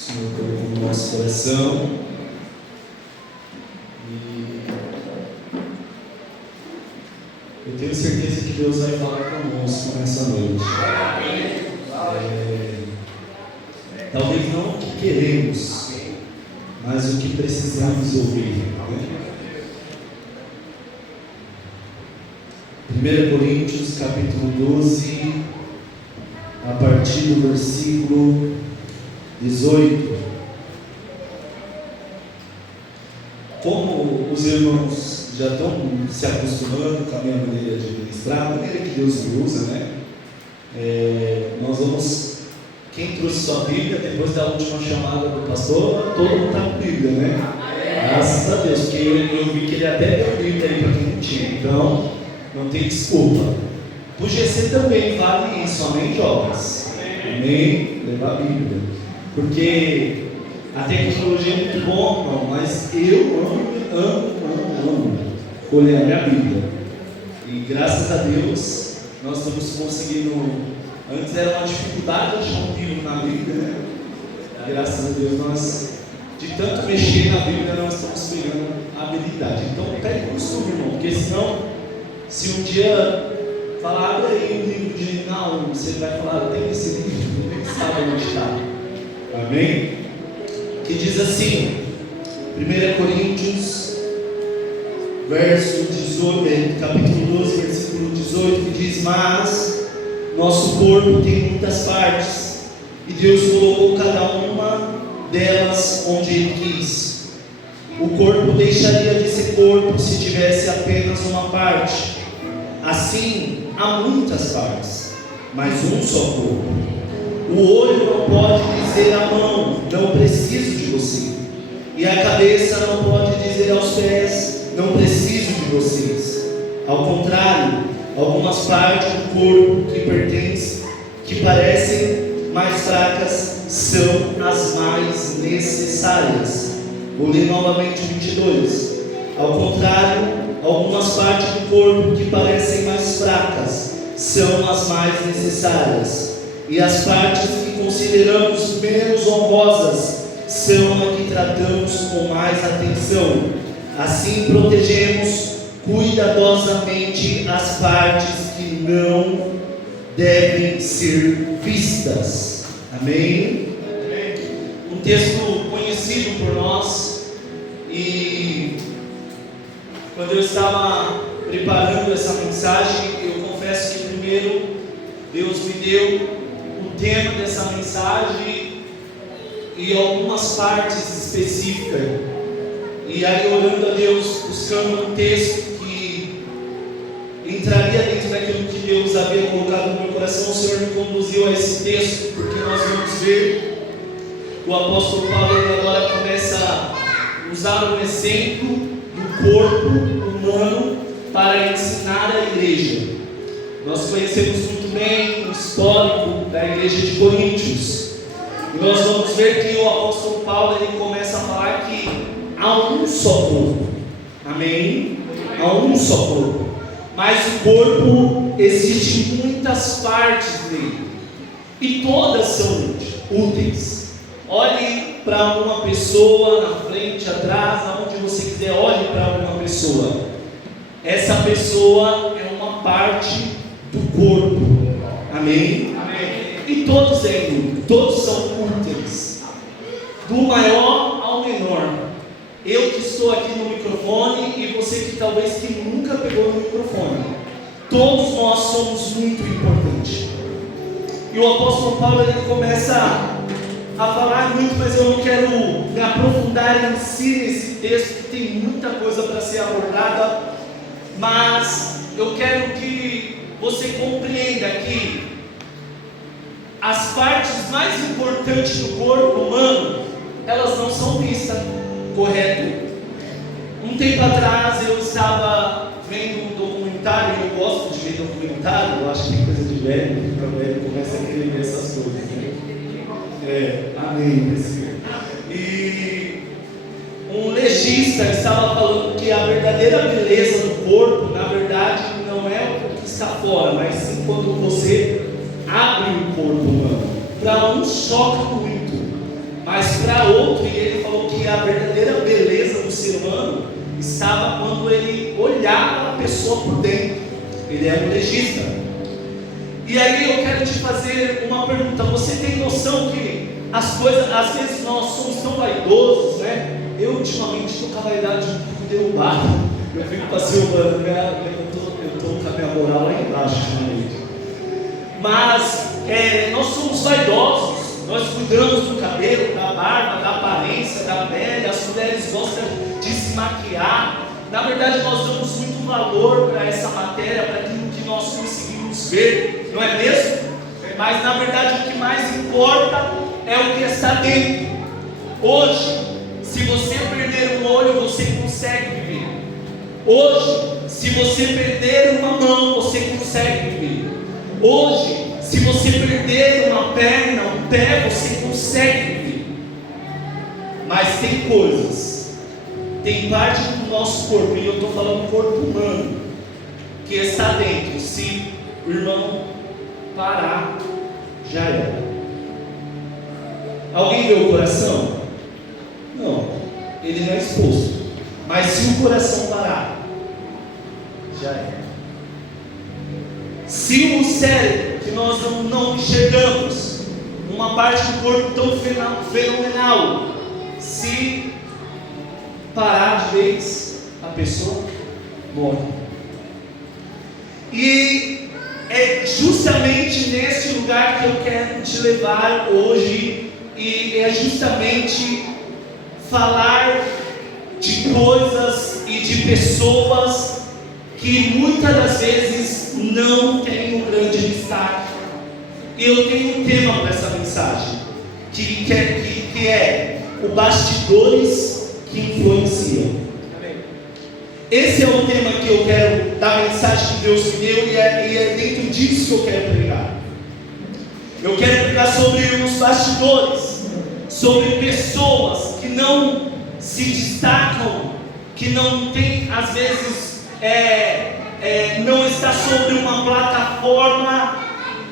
Senhor colocou no nosso coração. E eu tenho certeza que Deus vai falar conosco nessa noite. Talvez não o que queremos, mas o que precisamos ouvir. 1 Coríntios capítulo 12, a partir do versículo 18. Como os irmãos já estão se acostumando com a minha maneira de ministrar, a maneira que Deus me usa, né? Nós vamos, quem trouxe sua Bíblia, depois da última chamada do pastor, todo mundo está com Bíblia, né? Graças a Deus, porque eu vi que ele até deu Bíblia aí para quem não tinha, então não tem desculpa. O GC também vale isso, amém, jovens? Amém? Levar a Bíblia. Porque a tecnologia é muito bom, irmão, mas eu amo olhar a minha Bíblia. E graças a Deus, nós estamos conseguindo. Antes era uma dificuldade achar um livro na Bíblia, né? Graças a Deus, nós, de tanto mexer na Bíblia, nós estamos pegando a habilidade. Então, pede costume, irmão, porque senão, se um dia falar, abre aí um livro de não, você vai falar, tem esse livro, nem sabe onde está. Amém? Que diz assim, 1 Coríntios, capítulo 12, versículo 18, que diz: mas nosso corpo tem muitas partes, e Deus colocou cada uma delas onde Ele quis. O corpo deixaria de ser corpo se tivesse apenas uma parte. Assim, há muitas partes, mas um só corpo. O olho não pode dizer à mão, não preciso de você. E a cabeça não pode dizer aos pés, não preciso de vocês. Ao contrário, algumas partes do corpo que parecem mais fracas, são as mais necessárias. Vou ler novamente o 22. Ao contrário, algumas partes do corpo que parecem mais fracas, são as mais necessárias. E as partes que consideramos menos honrosas são as que tratamos com mais atenção. Assim protegemos cuidadosamente as partes que não devem ser vistas. Amém? Um texto conhecido por nós. E quando eu estava preparando essa mensagem, eu confesso que primeiro Deus me deu o tema dessa mensagem e algumas partes específicas, e aí orando a Deus, buscando um texto que entraria dentro daquilo que Deus havia colocado no meu coração, o Senhor me conduziu a esse texto, porque nós vamos ver o apóstolo Paulo agora começa a usar um exemplo do corpo humano para ensinar a igreja. Nós conhecemos muito bem o histórico da igreja de Coríntios. E nós vamos ver que o apóstolo Paulo ele começa a falar que há um só corpo. Amém? Há um só corpo. Mas o corpo existe muitas partes dele. E todas são úteis. Olhe para uma pessoa na frente, atrás, aonde você quiser, olhe para uma pessoa. Essa pessoa é uma parte do corpo. Amém? Amém. E todos são úteis, do maior ao menor. Eu que estou aqui no microfone e você que talvez que nunca pegou no microfone, todos nós somos muito importantes. E o apóstolo Paulo ele começa a falar muito, mas eu não quero me aprofundar em si nesse texto, que tem muita coisa para ser abordada, mas eu quero que você compreenda que as partes mais importantes do corpo humano, elas não são vistas, correto? Um tempo atrás eu estava vendo um documentário, e eu gosto de ver documentário, eu acho que tem coisa de velho, então o velho começa a querer ver essas coisas, né? Amém. E um legista estava falando que a verdadeira beleza do corpo, na verdade, não é o que está fora, mas sim quando você abre o corpo humano. Para uns choca muito, mas a verdadeira beleza do ser humano estava quando ele olhava a pessoa por dentro. Ele era um legista. E aí eu quero te fazer uma pergunta. Você tem noção que as coisas, às vezes nós somos tão vaidosos, né? Eu ultimamente estou com a vaidade um pouco derrubada. Eu fico passeando, eu estou com a minha moral lá embaixo, realmente. Mas nós somos vaidosos. Nós cuidamos do cabelo, da barba, da aparência, da pele. As mulheres gostam de se maquiar. Na verdade, nós damos muito valor para essa matéria, para aquilo que nós conseguimos ver, não é mesmo? Mas na verdade, o que mais importa é o que está dentro. Hoje, se você perder um olho, você consegue viver. Hoje, se você perder uma mão, você consegue viver. Hoje, se você perder uma perna, um pé, você consegue viver. Mas tem coisas, tem parte do nosso corpo, e eu estou falando corpo humano, que está dentro. Se o irmão parar, já era. Alguém vê o coração? Não, ele não é exposto. Mas se o coração parar, já era. Se o cérebro, que nós não enxergamos, uma parte do corpo tão fenomenal, se parar de vez, a pessoa morre. E é justamente nesse lugar que eu quero te levar hoje, e é justamente falar de coisas e de pessoas que muitas das vezes não têm um grande destaque. E eu tenho um tema para essa mensagem, que é o bastidores que influenciam. Esse é o tema que eu quero, da mensagem que Deus me deu, e é dentro disso que eu quero pregar. Eu quero pregar sobre os bastidores, sobre pessoas que não se destacam, que não tem, às vezes, não está sobre uma plataforma,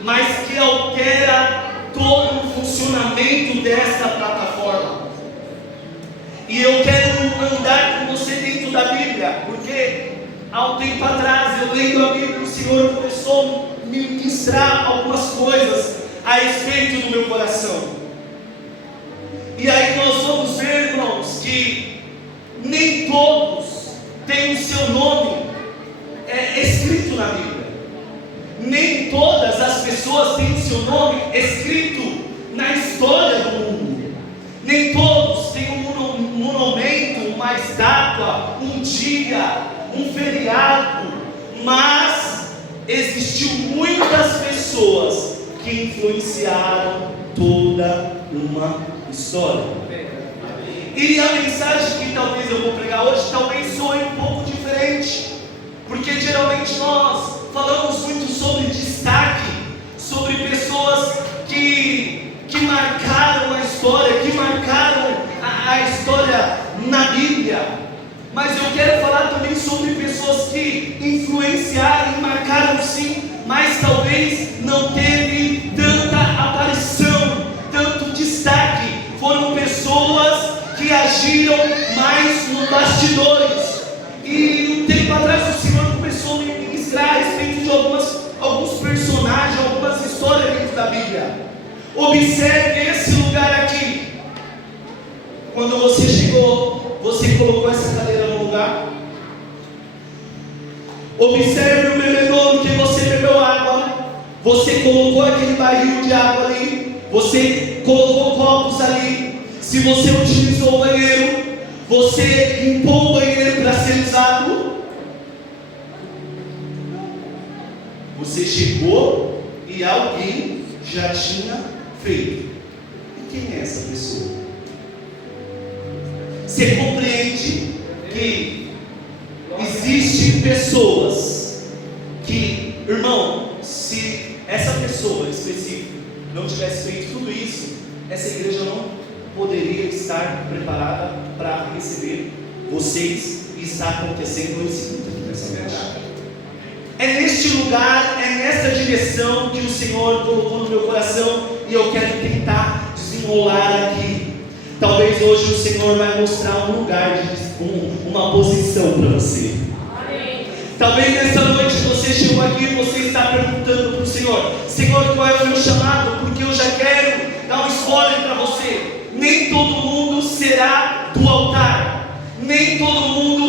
mas que altera todo o funcionamento dessa plataforma. E eu quero andar com você dentro da Bíblia, porque há um tempo atrás, eu lendo a Bíblia, o Senhor começou a me ministrar algumas coisas a respeito do meu coração. E aí nós vamos ver, irmãos, que nem todos têm o seu nome escrito na Bíblia. Nem todas as pessoas têm o seu nome escrito na história do mundo. Nem todos têm um monumento, uma estátua, um dia, um feriado. Mas existiu muitas pessoas que influenciaram toda uma história. E a mensagem que talvez eu vou pregar hoje talvez soe um pouco diferente, porque geralmente nós falamos muito sobre destaque, sobre pessoas que marcaram a história, que marcaram a história na Bíblia. Mas eu quero falar também sobre pessoas que influenciaram e marcaram sim, mas talvez não teve tanta aparição, tanto destaque. Foram pessoas que agiram mais nos bastidores. E um tempo atrás o Senhor começou a me ministrar a respeito de alguns personagens, algumas histórias dentro da Bíblia. Observe esse lugar aqui. Quando você chegou, você colocou essa cadeira no lugar. Observe o bebedouro que você bebeu água. Você colocou aquele barril de água ali. Você colocou copos ali. Se você utilizou o banheiro, você limpou o banheiro para ser usado. Você chegou e alguém já tinha feito. E quem é essa pessoa? Você compreende que existem pessoas que, irmão, se essa pessoa específica não tivesse feito tudo isso, essa igreja não poderia estar preparada para receber vocês, e está acontecendo esse culto aqui nessa noite. É neste lugar, é nessa direção que o Senhor colocou no meu coração, e eu quero tentar desenrolar aqui. Talvez hoje o Senhor vai mostrar um lugar, uma posição para você. Talvez nessa noite você chegou aqui e você está perguntando para o Senhor: Senhor, qual é o meu chamado? Porque eu já quero dar um spoiler para você. Nem todo mundo será do altar. Nem todo mundo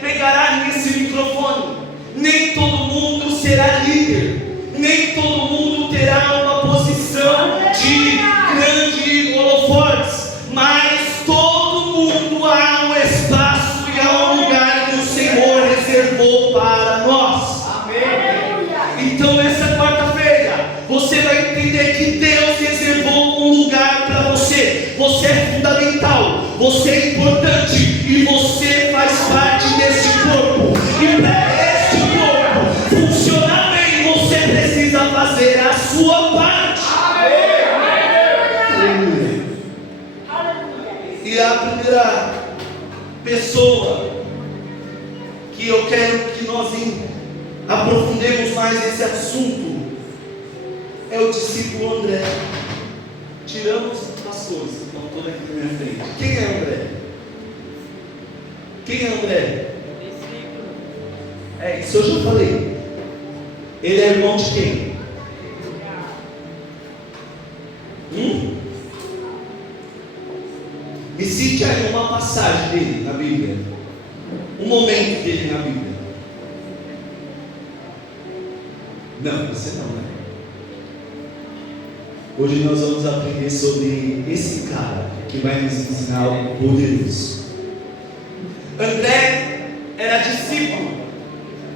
pegará nesse microfone. Nem todo mundo será líder. Nem todo mundo terá uma posição de grande holofotes. Mas todo mundo há um espaço e há um lugar que o Senhor reservou para nós. Amém. Então essa quarta-feira você vai entender que Deus reservou um lugar para você. Você é fundamental, você é importante e você faz parte desse corpo. E para este corpo funcionar bem, você precisa fazer a sua parte. Amém. E a primeira pessoa que eu quero que nós aprofundemos mais esse assunto é o discípulo André. Tiramos os pastores, estão todos aqui na minha frente. Quem é André? Quem é André? Isso eu já falei. Ele é irmão de quem? Me cite aí uma passagem dele na Bíblia. Um momento dele na Bíblia. Não, você não, né? Hoje nós vamos aprender sobre esse cara que vai nos ensinar algo poderoso. André era discípulo.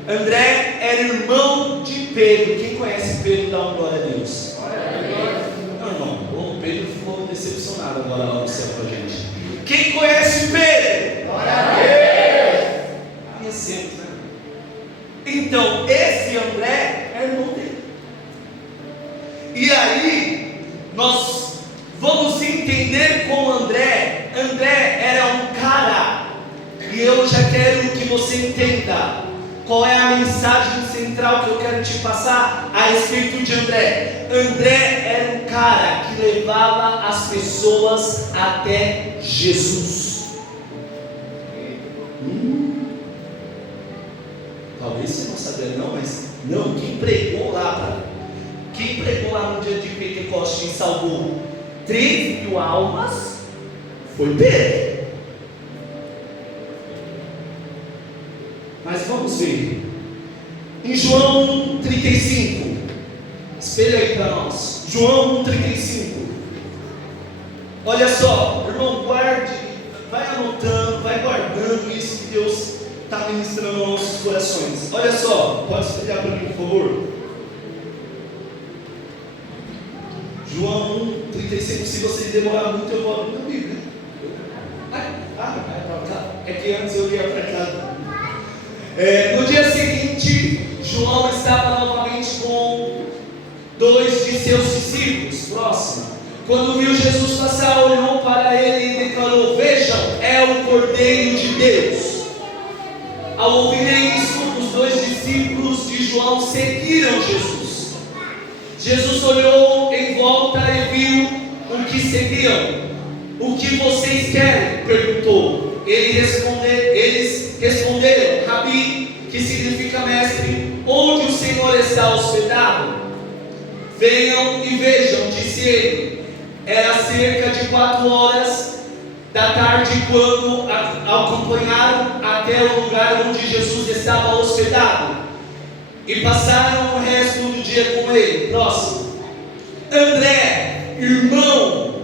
André era irmão de Pedro. Quem conhece Pedro, dá uma glória a Deus. Não, irmão, o Pedro ficou decepcionado agora lá no céu com a gente. Quem conhece Pedro? Glória a Deus. Conhecemos, né? Então, esse André é irmão dele. E aí, nós vamos entender com André. André era um cara, e eu já quero que você entenda qual é a mensagem central que eu quero te passar a respeito de André. André era um cara que levava as pessoas até Jesus. Talvez você não sabia não, mas não, quem pregou lá no dia de Pentecostes e salvou 3.000 almas foi Pedro. Mas vamos ver em João 1,35. Espelha aí para nós. João 1,35. Olha só, irmão, guarde, vai anotando, vai guardando isso que Deus está ministrando aos nossos corações. Olha só, pode espelhar para mim, por favor. João 1,35. Se vocês demorar muito, eu vou abrir na Bíblia. É que antes eu ia para cá. No dia seguinte, João estava novamente com 2 de seus discípulos próximos. Quando viu Jesus passar, olhou para ele e declarou: vejam, é o Cordeiro de Deus. Ao ouvirem isso, os 2 discípulos de João seguiram Jesus. Jesus olhou em volta e viu o que seguiam. O que vocês querem? Perguntou. Eles responderam: Rabi, que significa mestre, onde o Senhor está hospedado? Venham e vejam, disse ele. Era cerca de 4 horas da tarde quando acompanharam até o lugar onde Jesus estava hospedado e passaram o resto do dia com ele. Próximo. André, irmão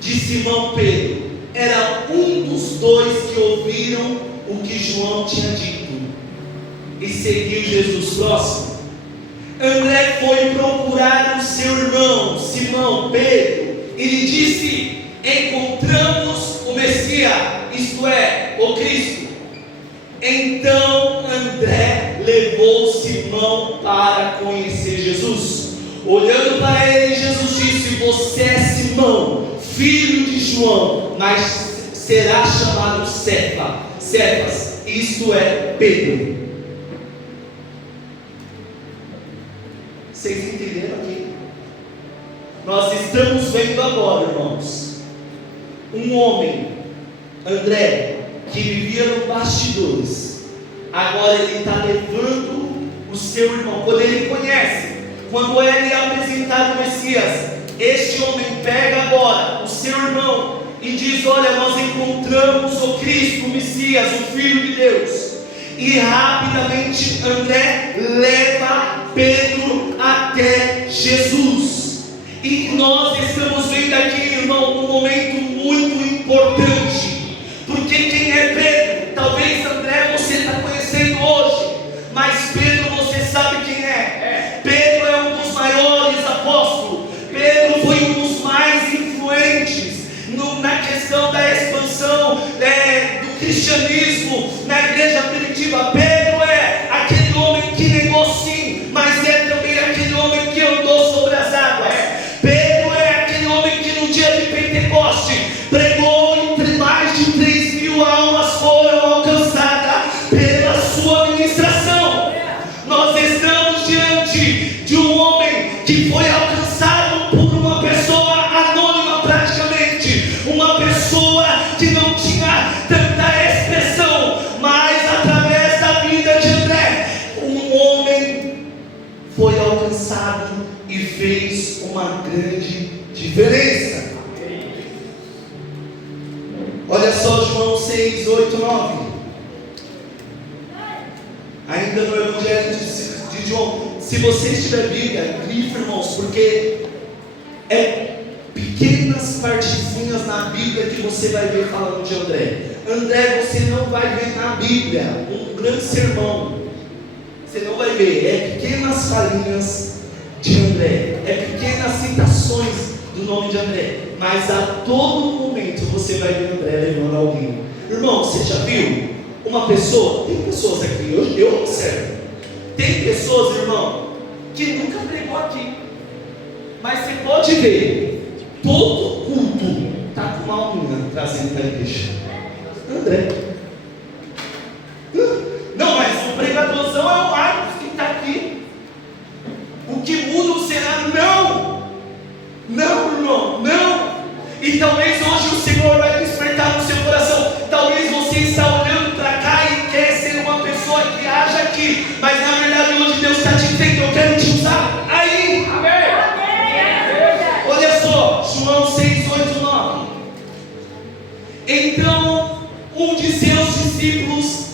de Simão Pedro, era um dos 2 que ouviram o que João tinha dito e seguiu Jesus. Próximo. André foi procurar o seu irmão Simão Pedro e lhe disse: encontramos o Messias, isto é, o Cristo. Então André levou Simão para conhecer Jesus. Olhando para ele, Jesus disse: você é Simão, filho de João, mas será chamado Cefas, isto é, Pedro. Vocês entenderam aqui? Nós estamos vendo agora, irmãos, Um homem, André, que vivia nos bastidores, agora ele está levando o seu irmão. Quando ele conhece, quando ele é apresentado o Messias, este homem pega agora o seu irmão e diz: olha, nós encontramos o Cristo, o Messias, o Filho de Deus. E rapidamente André leva Pedro até Jesus. E nós estamos vendo aqui, irmão, um momento muito importante. Porque quem é Pedro? Talvez André você está conhecendo hoje, mas Pedro você sabe quem é. Pedro é um dos maiores apóstolos. Pedro foi um dos mais influentes na questão da expansão do cristianismo na igreja primitiva. Pedro é aquele homem que negou sim, mas é também aquele homem que andou sobre as águas. Pedro é aquele homem que no dia de Pentecoste pregou, entre mais de 3.000 almas foram alcançadas pela sua ministração. Nós estamos diante de um homem que foi alcançado por uma pessoa anônima praticamente, uma pessoa que não tinha tanta expressão, mas através da vida de André, um homem foi alcançado e fez uma grande diferença. Olha só João 6, 8, 9. Ainda no Evangelho de João. Se você estiver Bíblia, grife, irmãos, porque é pequenas partezinhas na Bíblia que você vai ver falando de André. André você não vai ver na Bíblia um grande sermão. Você não vai ver. É pequenas falinhas de André. É pequenas citações do nome de André. Mas a todo momento você vai ver André levando alguém. Irmão, você já viu uma pessoa? Tem pessoas aqui, eu observo. Tem pessoas, irmão, que nunca pregou aqui. Mas você pode ver, todo culto está com uma alminha trazendo da igreja. André. Não, mas o pregadorzão é o Marcos que está aqui. O que muda o cenário? Não, irmão, não. E talvez hoje o Senhor vai despertar no seu coração. Talvez você está olhando para cá e quer ser uma pessoa que age aqui, mas na verdade hoje Deus está te dizendo: eu quero te usar aí. Amém. Olha só, João 6, 8, 9. Então um de seus discípulos,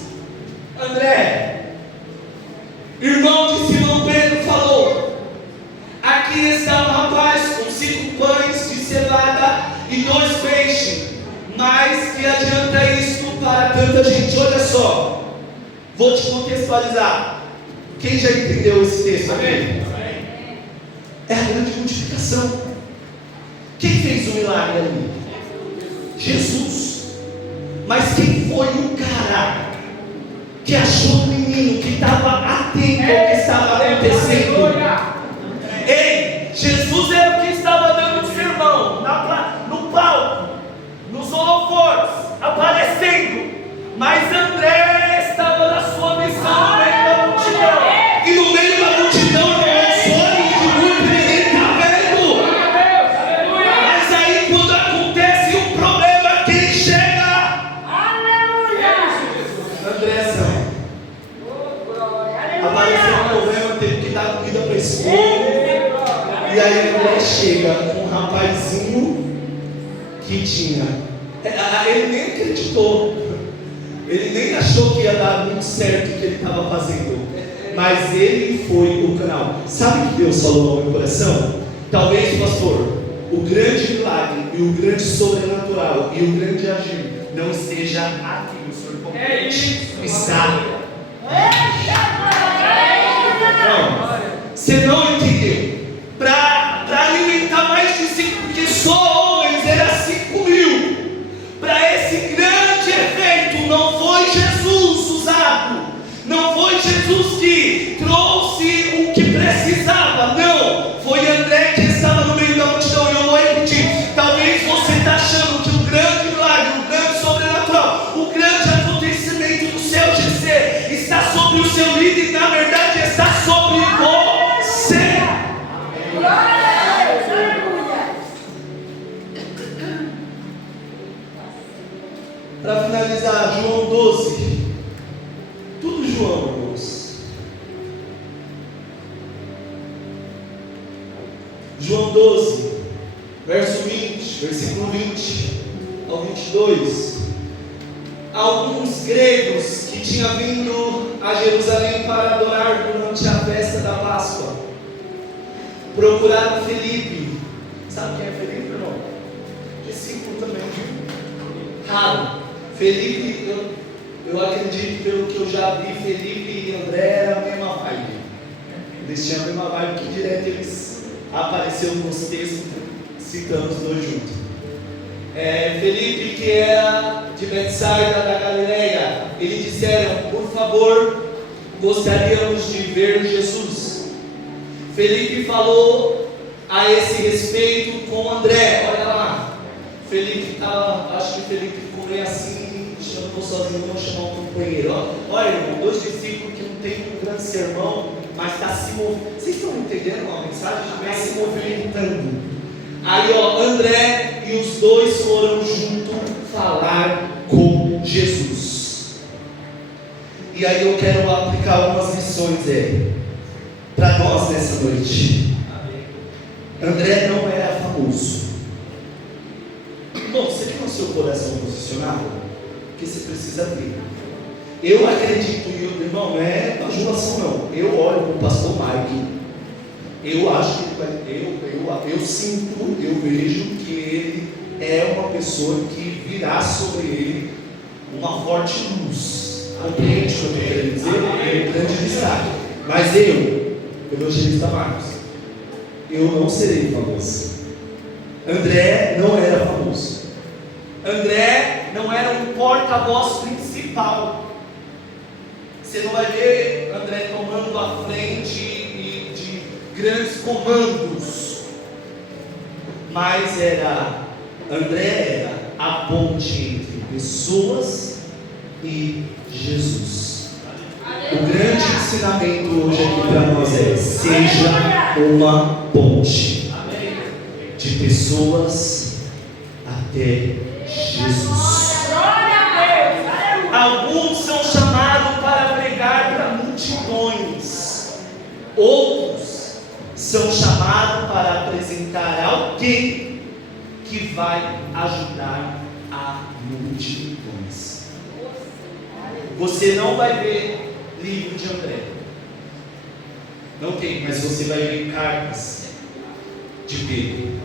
André, irmão de Simão Pedro, falou: aqui está um rapaz com 5 pães de cevada e 2 peixes, mas que adianta isto para tanta gente? Olha só, vou te contextualizar. Quem já entendeu esse texto aqui? É a grande multiplicação. Quem fez o milagre ali? Jesus. Mas quem foi o cara que achou o menino, que estava atento ao que estava acontecendo? Ei, Jesus era o que estava dando o sermão no palco, nos holofotes, aparecendo. Mas André estava na sua missão no meio da multidão. E no meio da multidão, os olhos de muito ninguém está vendo. Mas aí quando acontece um problema, quem chega? André, apareceu um problema, teve que dar comida para esse povo. E aí André chega com um rapazinho que tinha. Ele nem acreditou. Ele nem achou que ia dar muito certo o que ele estava fazendo. Mas ele foi o canal. Sabe o que Deus falou no meu coração? Talvez, pastor, o grande milagre e o grande sobrenatural e o grande agir não esteja aqui. O Senhor completamente está. Não, você não entendeu. Para alimentar mais de 5, porque só homens era 5.000. Para esse grande efeito, não foi Jesus usado, não foi Jesus que trouxe o que precisava, não, foi André que estava no meio da multidão. E eu vou repetir: talvez você está achando que o grande milagre, o grande sobrenatural, o grande acontecimento do seu GC está sobre o seu líder, e na verdade está sobre você. Para finalizar, João 12. Tudo João, irmãos. João 12, versículo 20 ao 22. Alguns gregos que tinham vindo a Jerusalém para adorar durante a festa da Páscoa procuraram Felipe. Sabe quem é Felipe, irmão? Discípulo também, raro. Felipe, eu acredito, pelo que eu já vi, Felipe e André eram a mesma vibe. Eles tinham a mesma vibe, que direto eles apareceram nos textos citando os dois juntos. Felipe, que era de Betsaida da Galileia, eles disseram: por favor, gostaríamos de ver Jesus. Felipe falou a esse respeito com André. Olha lá, Felipe estava, acho que Felipe ficou meio assim, chamou sozinho, vamos chamar um companheiro. Olha, irmão, dois discípulos que não tem um grande sermão, mas está se movendo. Vocês estão entendendo a mensagem? Está se movimentando. Aí, André e os dois foram junto falar com Jesus. E aí eu quero aplicar algumas lições para nós nessa noite. André não era famoso. Bom, você tem o seu coração posicionado? Porque você precisa ver. Eu acredito, irmão, não é bajulação não. Eu olho para o pastor Mike. Eu acho que eu sinto, eu vejo que ele é uma pessoa que virá sobre ele uma forte luz. Compreende o que eu estou querendo dizer? É um grande destaque. Mas evangelista Marcos, eu não serei famoso. André não era famoso. André não era um porta-voz principal. Você não vai ver André tomando a frente grandes comandos, mas André era a ponte entre pessoas e Jesus. O grande ensinamento hoje aqui para nós seja uma ponte de pessoas até Jesus. Alguns são chamados para pregar para multidões, outros são chamados para apresentar alguém que vai ajudar a multidões. Você não vai ver livro de André, não tem, mas você vai ver cartas de Pedro.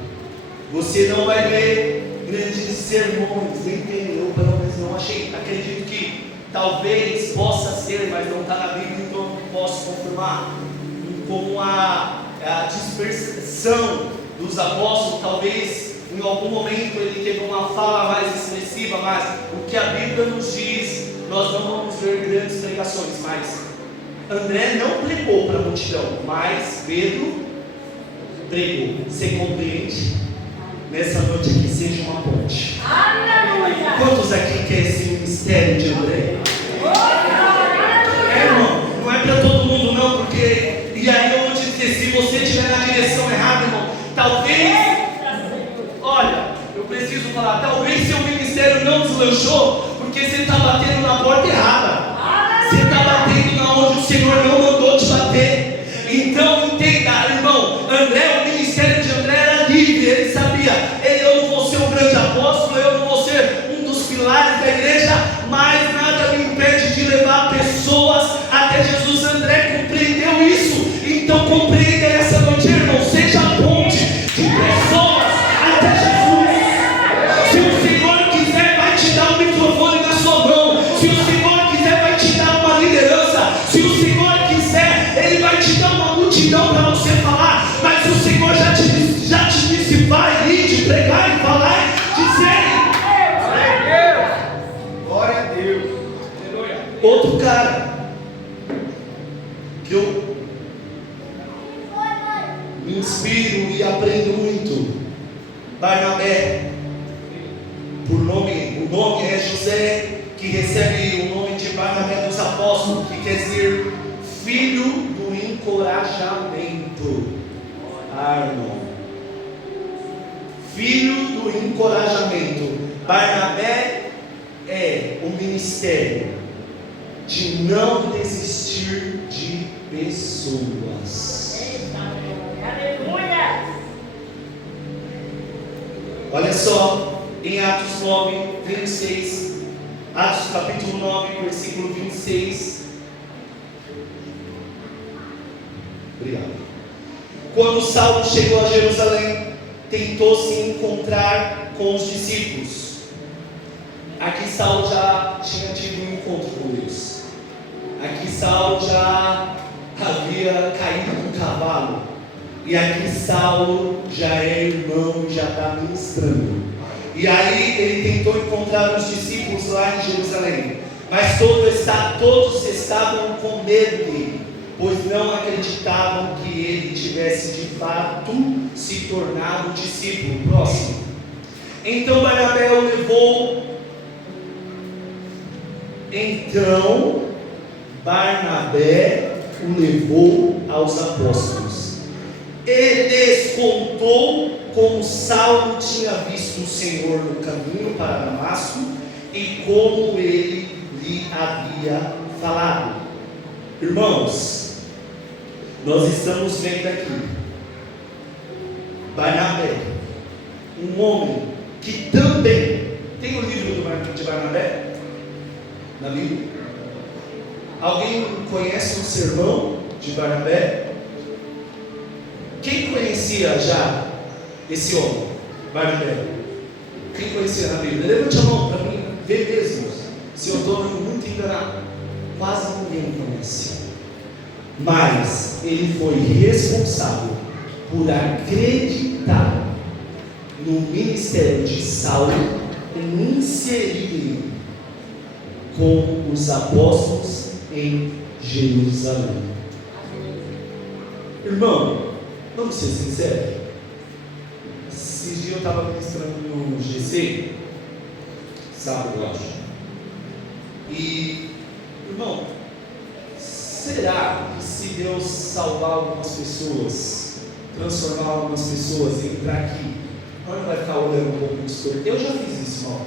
Você não vai ver grandes sermões, nem tem, eu pelo menos não achei. Acredito que talvez possa ser, mas não está na Bíblia, então não posso confirmar. Como a dispersão dos apóstolos, talvez em algum momento ele teve uma fala mais expressiva, mas o que a Bíblia nos diz, nós não vamos ver grandes pregações. Mas André não pregou para a multidão, mas Pedro pregou. Você compreende? Nessa noite aqui seja uma ponte. Aleluia! Quantos aqui querem esse ministério de André? Irmão, não é para todo mundo não, porque e aí eu vou te dizer, se você estiver na direção errada, irmão, talvez, olha, eu preciso falar, talvez seu ministério não deslanchou, porque você está batendo na porta errada. Você está batendo na onde o Senhor não mandou te bater. Então entenda, irmão, André, o ministério de André era livre, ele sabia, eu não vou ser um grande apóstolo, eu não vou ser um dos pilares da igreja, mas nada me impede de levar pessoas até Jesus. André compreendeu isso. Então compreenda essa noite, irmão, seja a ponte de pessoas até Jesus. Se o Senhor quiser, vai te dar um microfone na sua mão. Se o Senhor quiser, vai te dar uma liderança. Se o Senhor quiser, Ele vai te dar uma multidão para você falar. Mas o Senhor já te disse, vai ir de pregar e falar e dizer. Glória a Deus. Outro cara que eu me inspiro e aprendo muito, Barnabé, o nome é José, que recebe o nome de Barnabé dos Apóstolos, que quer dizer filho do encorajamento. Irmão, filho do encorajamento. Barnabé é ministério de não desistir de pessoas. Aleluia! Olha só, em Atos 9, 26, Atos capítulo 9, versículo 26. Obrigado. Quando Saulo chegou a Jerusalém, tentou se encontrar com os discípulos. Aqui Saulo já tinha tido um encontro com Deus. Aqui Saulo já havia caído do cavalo. E aqui Saulo já é irmão e já está ministrando. E aí ele tentou encontrar os discípulos lá em Jerusalém. Mas todos estavam com medo dele, pois não acreditavam que ele tivesse de fato se tornado discípulo. Próximo. Então Barnabé o levou. Aos apóstolos. E lhes contou como Saulo tinha visto o Senhor no caminho para Damasco e como ele lhe havia falado. Irmãos, nós estamos vendo aqui Barnabé, um homem que também tem o livro de Barnabé na Bíblia. Alguém conhece um sermão de Barnabé? Quem conhecia já esse homem, Barnabé? Quem conhecia na Bíblia? Levante a mão para mim ver mesmo se eu estou muito enganado. Quase ninguém conhece. Mas ele foi responsável por acreditar no ministério de Saulo e inserir com os apóstolos em Jerusalém. Irmão, vamos ser sinceros. Esses dias eu estava ministrando no GC, sábado eu acho. E, irmão, será que se Deus salvar algumas pessoas, transformar algumas pessoas e entrar aqui, não vai ficar olhando um pouco no escuro? Eu já fiz isso, irmão.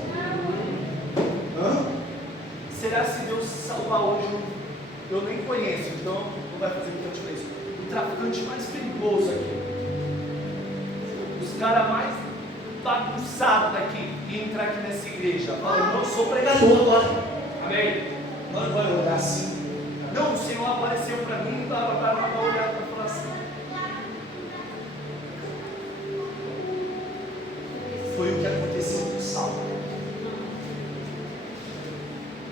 Será que se Deus salvar hoje, eu nem conheço, então não vai fazer muita diferença. O traficante mais perigoso aqui, os caras mais bagunçados daqui, e entrar aqui nessa igreja, fala, eu sou pregador agora, amém? Agora vai olhar assim, não, o Senhor apareceu para mim, para olhar para falar assim. Foi o que aconteceu com Saulo.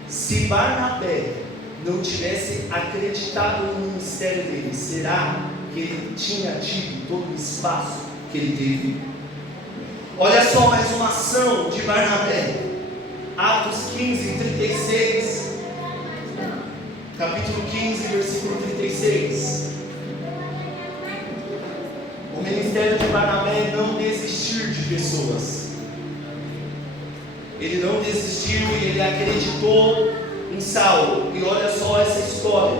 Se Barnabé não tivesse acreditado no ministério dele, será que ele tinha tido todo o espaço que ele teve? Olha só mais uma ação de Barnabé. Atos 15, 36. Capítulo 15, versículo 36. O ministério de Barnabé é não desistir de pessoas. Ele não desistiu e ele acreditou em Saulo. E olha só essa história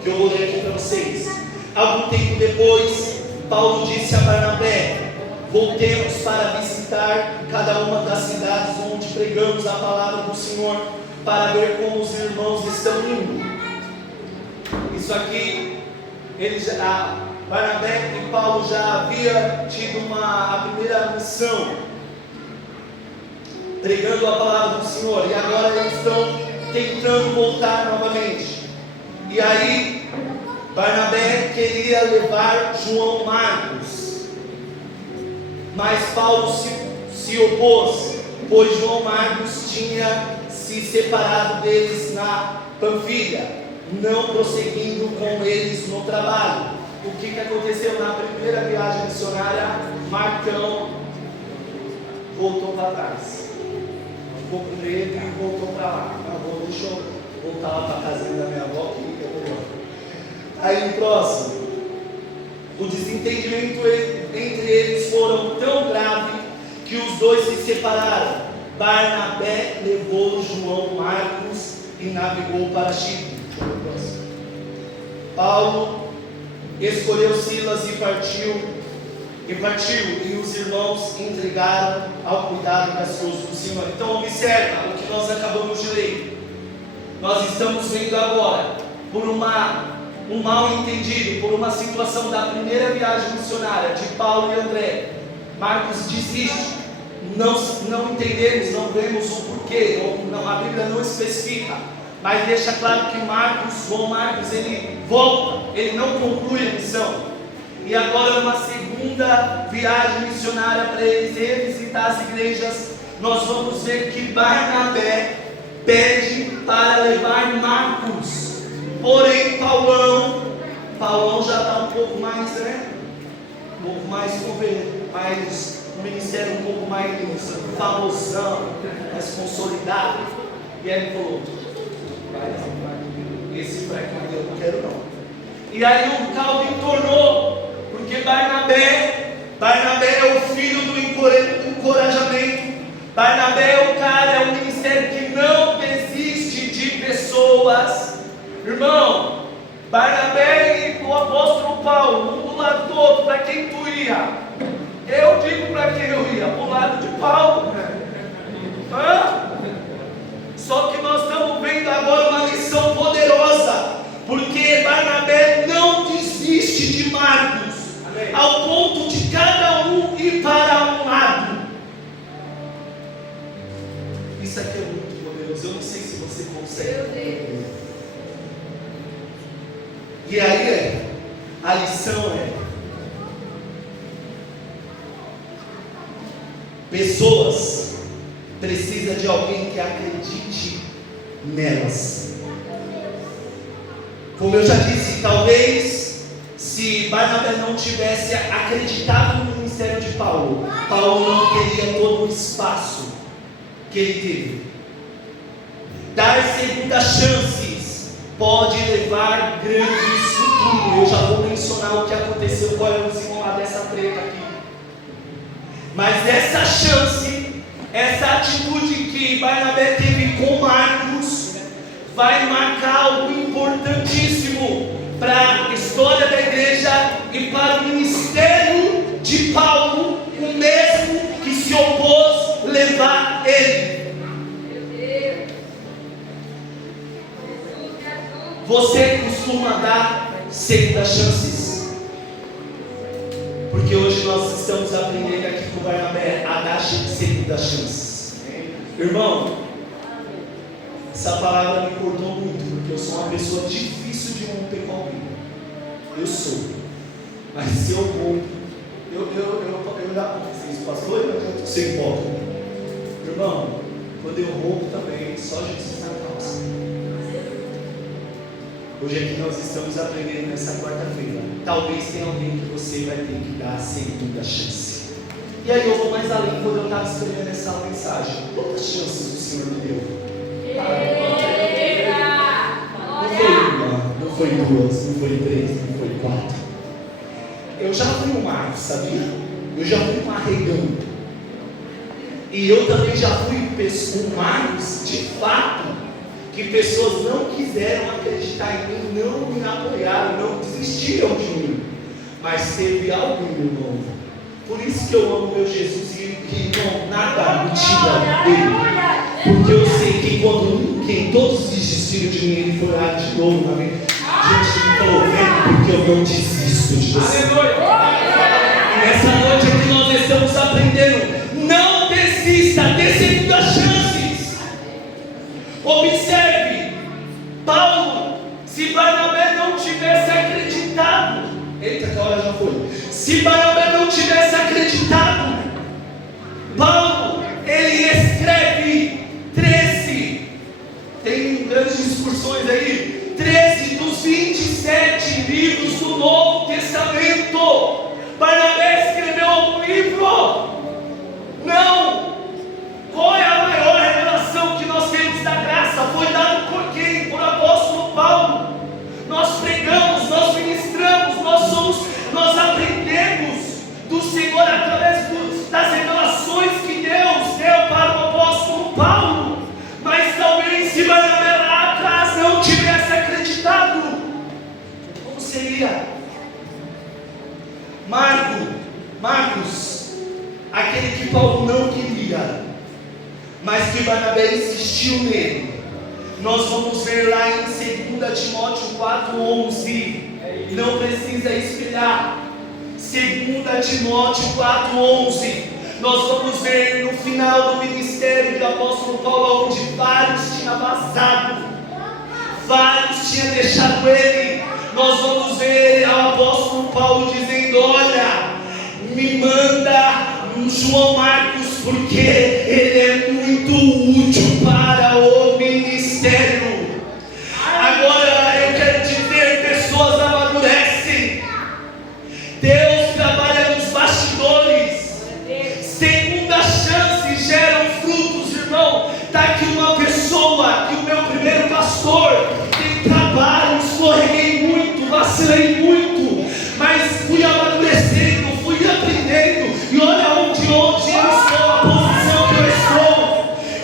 que eu vou ler aqui para vocês. Algum tempo depois, Paulo disse a Barnabé: voltemos para visitar cada uma das cidades onde pregamos a palavra do Senhor, para ver como os irmãos estão indo. Isso aqui, Barnabé e Paulo já havia tido a primeira missão, pregando a palavra do Senhor, e agora eles estão tentando voltar novamente. E aí Barnabé queria levar João Marcos, mas Paulo se opôs, pois João Marcos tinha se separado deles na Panfilha, não prosseguindo com eles no trabalho. O que aconteceu na primeira viagem missionária? Marcão voltou para trás. Ficou com medo e voltou para lá. Deixa eu voltar lá para a casinha da minha avó, que é melhor. Aí no próximo, o desentendimento entre eles foram tão grave que os dois se separaram. Barnabé levou João Marcos e navegou para Chipre. Paulo escolheu Silas e partiu repartiu e os irmãos entregaram ao cuidado gracioso do Senhor. Então observa o que nós acabamos de ler. Nós estamos vendo agora, por um mal entendido, por uma situação da primeira viagem missionária de Paulo e André, Marcos desiste. Não entendemos, não vemos o porquê, a Bíblia não especifica, mas deixa claro que João Marcos, ele volta, ele não conclui a missão. E agora, numa segunda viagem missionária para eles revisitar as igrejas, nós vamos ver que Barnabé pede para levar Marcos. Porém, Paulão já está um pouco mais, um pouco mais um ministério um pouco mais famosão, mais consolidado. E aí ele falou: esse fraquinho eu não quero não. E aí o caldo entornou, porque Barnabé é o filho do encorajamento. Barnabé é o cara, é o ministério que não desiste de pessoas. Irmão, Barnabé e o apóstolo Paulo, um do lado todo, para quem tu ia? Eu digo para quem eu ia, para o lado de Paulo. Só que nós estamos vendo agora uma lição poderosa, porque Barnabé não desiste de Marcos. Amém. Ao ponto de cada um ir para um lado. Isso aqui é muito poderoso, eu não sei se você consegue. E aí a lição pessoas precisam de alguém que acredite nelas. Como eu já disse, talvez se Barnabé não tivesse acreditado no ministério de Paulo não teria todo o espaço que ele teve. Dar segunda chances pode levar grandes futuros. Eu já vou mencionar o que aconteceu com o desenrolar dessa treta aqui. Mas essa chance, essa atitude que Barnabé teve com Marcos, vai marcar algo importantíssimo para a história da igreja e para o ministério de Paulo, o mesmo que se opôs levar ele. Você costuma dar segunda chances? Porque hoje nós estamos aprendendo aqui com o Barnabé a dar segunda chances. Irmão, essa palavra me cortou muito, porque eu sou uma pessoa difícil de romper com alguém. Eu sou. Mas se eu rompo, eu já confessei isso, pastor, eu não sei hipócrita. Irmão, quando eu rompo também, só Jesus na causa. Hoje aqui nós estamos aprendendo nessa quarta-feira. Talvez tenha alguém que você vai ter que dar a segunda chance. E aí eu vou mais além quando eu estava escrevendo essa mensagem. Quantas chances o Senhor me deu? Não foi uma, não foi duas, não foi três, não foi quatro. Eu já fui um Marcos, sabia? Eu já fui um arregão. E eu também já fui um Marcos de fato, que pessoas não quiseram acreditar em mim, não me apoiaram, não desistiram de mim. Mas teve algo, meu irmão. Por isso que eu amo meu Jesus e que não nada me tira dele. Porque eu sei que quando todos desistiram de mim, ele foi lá de novo na minha gente me falou: vem, porque eu não desisto de você. E nessa noite é que nós estamos aprendendo: não desista, dê segunda chances. Observe, Paulo, se Barnabé não tivesse acreditado, eita, que hora já foi. Se Barnabé não tivesse acreditado, Paulo, ele escreve 13, tem grandes discussões aí, 13 dos 27 livros do Novo Testamento. Barnabé escreveu algum livro? Não. Qual é a maior revelação que nós temos da graça? Foi dado por quem? Por apóstolo Paulo. Nós pregamos, nós ministramos, nós aprendemos mas que Barnabé insistiu nele. Nós vamos ver lá em 2 Timóteo 4:11. Não precisa espelhar. 2 Timóteo 4:11. Nós vamos ver no final do ministério do apóstolo Paulo, onde vários tinham vazado, vários tinham deixado ele. Nós vamos ver o apóstolo Paulo dizendo: olha, me manda João Marcos, porque ele é muito útil para o ministério. Agora eu quero dizer, pessoas amadurecem. Deus trabalha nos bastidores. Segunda chance geram frutos, irmão. Está aqui uma pessoa, que o meu primeiro pastor tem trabalho, escorreguei muito, vacilei muito, mas fui amadurecendo, fui aprendendo, e olha onde eu estou, a posição que eu estou.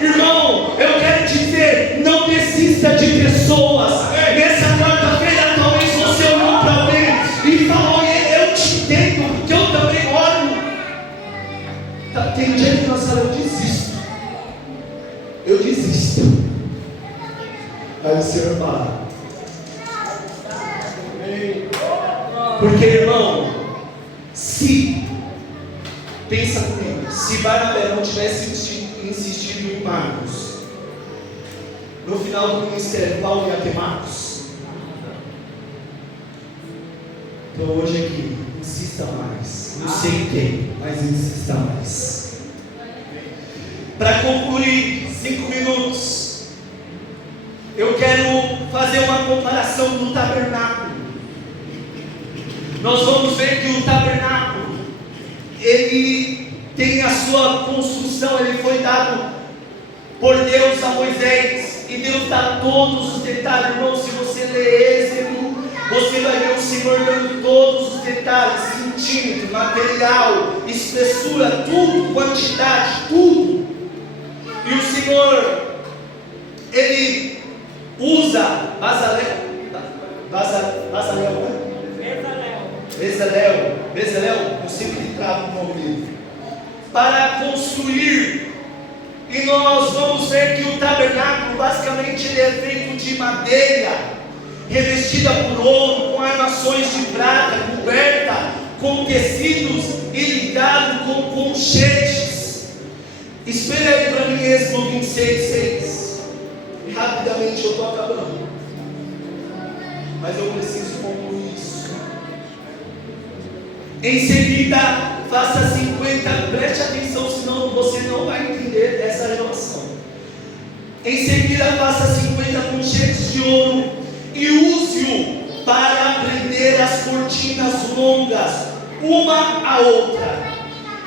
Irmão, eu quero dizer, não desista de pessoas. Nessa quarta-feira talvez você olhou para alguém e falou: eu te entendo, porque eu também olho. Tem dia que nós falamos: eu desisto. Aí o Senhor fala. Porque, irmão, pensa comigo, se Barnabé não tivesse insistido em Marcos, no final do ministério, Paulo ia ter Marcos. Então hoje aqui, insista mais. Não sei quem, mas insista mais. Para concluir, 5 minutos, eu quero fazer uma comparação do tabernáculo. Nós vamos ver que o tabernáculo, ele tem a sua construção, ele foi dado por Deus a Moisés, e Deus dá todos os detalhes. Irmão, se você ler Êxodo, você vai ver o Senhor dando todos os detalhes, centímetro, material, espessura, tudo, quantidade, tudo. E o Senhor, ele usa Bezalel, eu sempre trago o nome dele, para construir. E nós vamos ver que o tabernáculo, basicamente, ele é feito de madeira, revestida por ouro, com armações de prata, coberta com tecidos e ligado com colchetes. Espelha aí para mim Êxodo 26:6. Rapidamente, eu estou acabando, mas eu preciso concluir isso. Em seguida, faça 50, preste atenção, senão você não vai entender essa relação. Em seguida, faça 50 colchetes de ouro e use-o para prender as cortinas longas, uma à outra.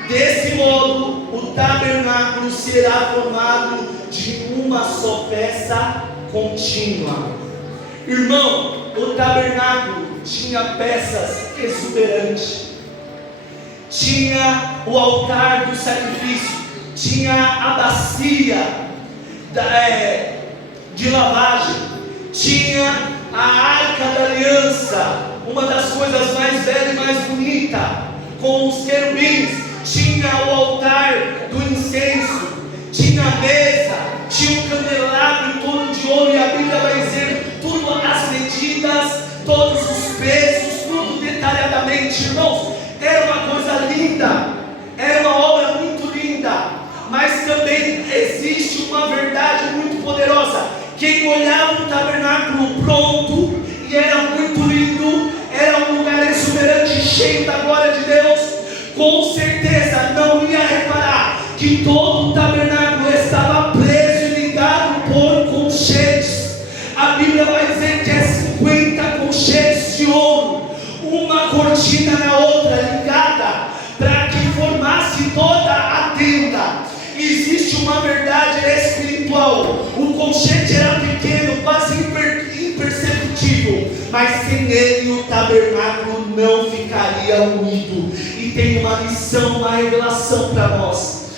Desse modo, o tabernáculo será formado de uma só peça contínua. Irmão, o tabernáculo tinha peças exuberantes. Tinha o altar do sacrifício, tinha a bacia de lavagem, tinha a arca da aliança, uma das coisas mais belas e mais bonitas, com os querubins, tinha o altar do incenso, tinha a mesa, tinha um candelabro todo de ouro, e a Bíblia vai dizer tudo, as medidas, todos os pesos, tudo detalhadamente, irmãos. Era uma coisa linda, era uma obra muito linda, mas também existe uma verdade muito poderosa. Quem olhava o tabernáculo pronto, e era muito lindo, era um lugar exuberante, cheio da glória de Deus, com certeza não ia reparar que todo o tabernáculo estava preso e ligado por colchetes. A Bíblia vai dizer que é 50 colchetes de ouro, uma cortina na outra ligada, para que formasse toda a tenda. Existe uma verdade espiritual: o colchete era pequeno, quase imperceptível, mas sem ele o tabernáculo não ficaria unido. E tem uma lição, uma revelação para nós.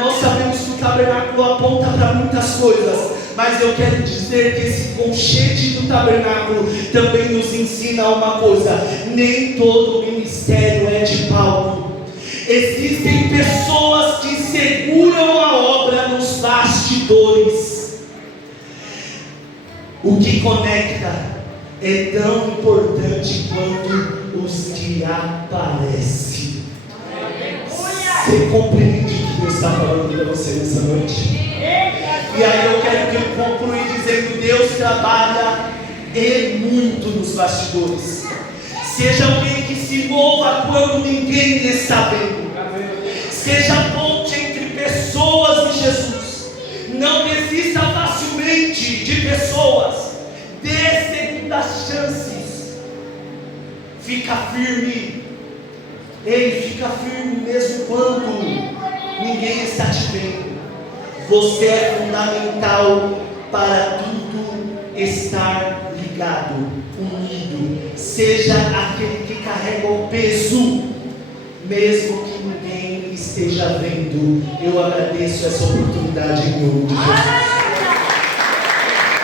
Nós sabemos que o tabernáculo aponta para muitas coisas, mas eu quero dizer que esse colchete do tabernáculo também nos ensina uma coisa: nem todo ministério é de palco. Existem pessoas que seguram a obra nos bastidores. O que conecta é tão importante quanto os que aparecem. Você compreende o que Deus está falando para você nessa noite? E aí eu quero que eu conclua dizendo: Deus trabalha e muito nos bastidores. Seja alguém que se mova quando ninguém está vendo. Seja ponte entre pessoas e Jesus. Não desista facilmente de pessoas. Dê segundas chances. Fica firme. Ei, fica firme mesmo quando ninguém está te vendo. Você é fundamental para tudo estar ligado, unido. Seja aquele que carrega o peso, mesmo que ninguém esteja vendo. Eu agradeço essa oportunidade em nome de Jesus.